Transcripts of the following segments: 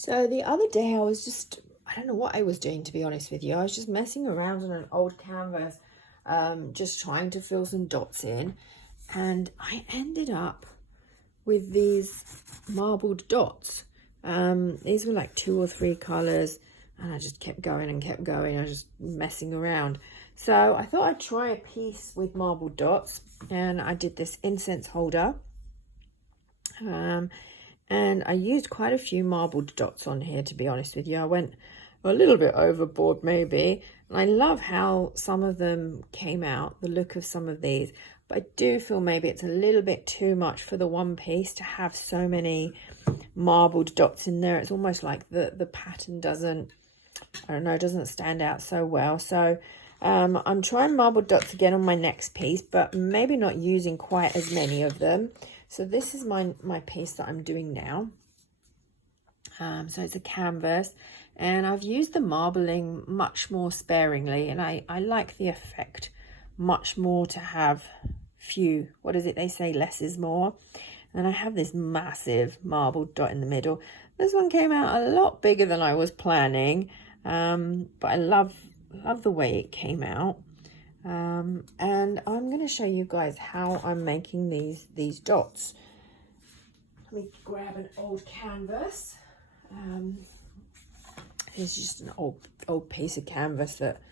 So the other day I don't know what I was doing, to be honest with you. I was just messing around on an old canvas, just trying to fill some dots in. And I ended up with these marbled dots. These were like 2 or 3 colors, and I just kept going and kept going. I was just messing around. So I thought I'd try a piece with marbled dots, and I did this incense holder. And I used quite a few marbled dots on here, to be honest with you. I went a little bit overboard maybe. And I love how some of them came out, the look of some of these. But I do feel maybe it's a little bit too much for the one piece to have so many marbled dots in there. It's almost like the pattern doesn't stand out so well. So I'm trying marbled dots again on my next piece, but maybe not using quite as many of them. So this is my piece that I'm doing now. So it's a canvas, and I've used the marbling much more sparingly, and I like the effect much more to have few, what is it they say, less is more. And I have this massive marbled dot in the middle. This one came out a lot bigger than I was planning, but I love the way it came out. And I'm going to show you guys how I'm making these dots. Let me grab an old canvas. It's just an old piece of canvas that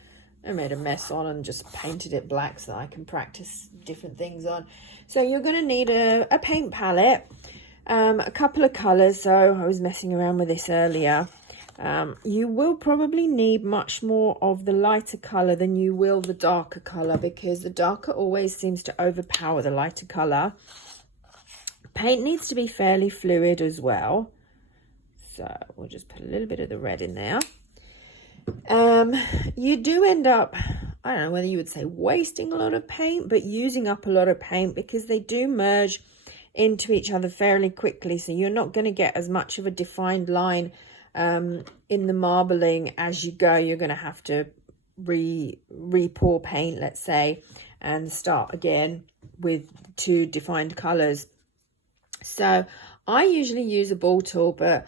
I made a mess on and just painted it black so I can practice different things on. So you're going to need a paint palette, a couple of colors. So I was messing around with this earlier. You will probably need much more of the lighter color than you will the darker color, because the darker always seems to overpower the lighter color. Paint needs to be fairly fluid as well. So we'll just put a little bit of the red in there. You do end up, I don't know whether you would say wasting a lot of paint, but using up a lot of paint, because they do merge into each other fairly quickly. So you're not going to get as much of a defined line in the marbling as you go. You're going to have to re-pour paint, let's say, and start again with 2 defined colors. So I usually use a ball tool, but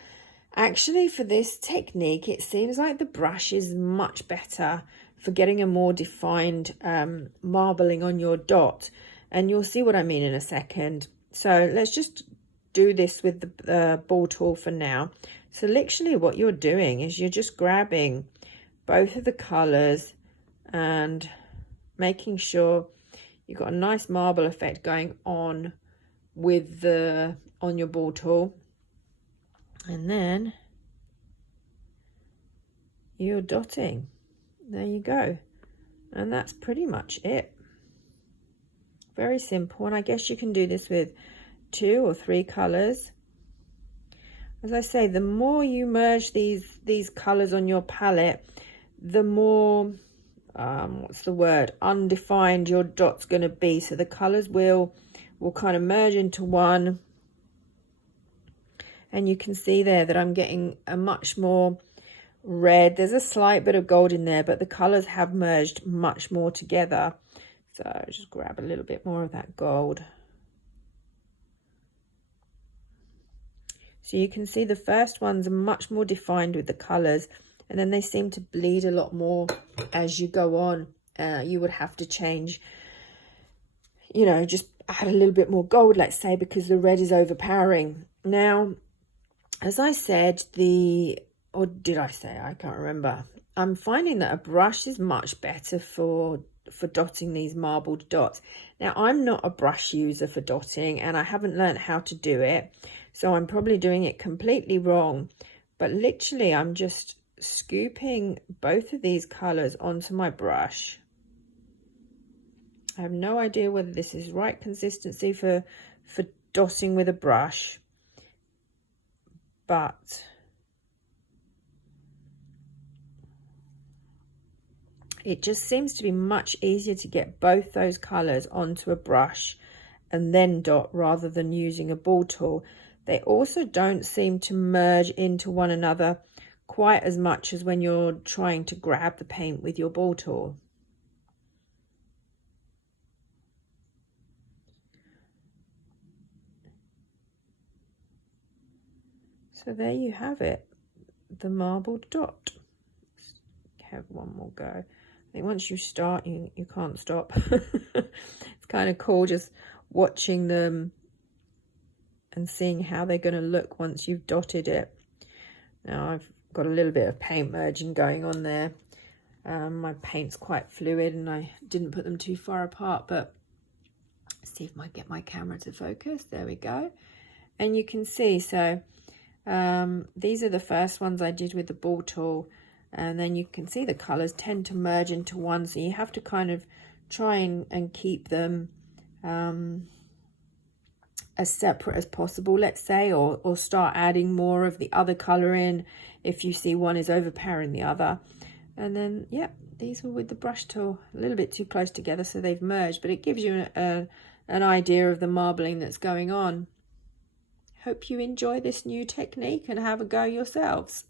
actually for this technique it seems like the brush is much better for getting a more defined marbling on your dot, and you'll see what I mean in a second. So let's just do this with the ball tool for now. So literally what you're doing is you're just grabbing both of the colors and making sure you've got a nice marble effect going on with on your ball tool, and then you're dotting. There you go, and that's pretty much it. Very simple, and I guess you can do this with 2 or 3 colors. As I say, the more you merge these colors on your palette, the more undefined your dot's going to be. So the colors will kind of merge into one, and you can see there that I'm getting a much more red. There's a slight bit of gold in there, but the colors have merged much more together. So just grab a little bit more of that gold. So you can see the first ones are much more defined with the colors, and then they seem to bleed a lot more as you go on. You would have to change, just add a little bit more gold, let's say, because the red is overpowering. Now, as I said, or did I say? I can't remember. I'm finding that a brush is much better for dotting these marbled dots. Now, I'm not a brush user for dotting, and I haven't learned how to do it, so I'm probably doing it completely wrong. But literally, I'm just scooping both of these colors onto my brush. I have no idea whether this is right consistency for dotting with a brush, but it just seems to be much easier to get both those colors onto a brush and then dot rather than using a ball tool. They also don't seem to merge into one another quite as much as when you're trying to grab the paint with your ball tool. So there you have it. the marbled dot. Let's have one more go. I think once you start, you can't stop. It's kind of cool just watching them and seeing how they're going to look once you've dotted it. Now I've got a little bit of paint merging going on there. My paint's quite fluid and I didn't put them too far apart, but see if I get my camera to focus. There we go. And you can see, so these are the first ones I did with the ball tool, and then you can see the colors tend to merge into one, so you have to kind of try and keep them as separate as possible, let's say, or start adding more of the other color in if you see one is overpowering the other. And then, yeah, these were with the brush tool, a little bit too close together, so they've merged, but it gives you an idea of the marbling that's going on. Hope you enjoy this new technique and have a go yourselves.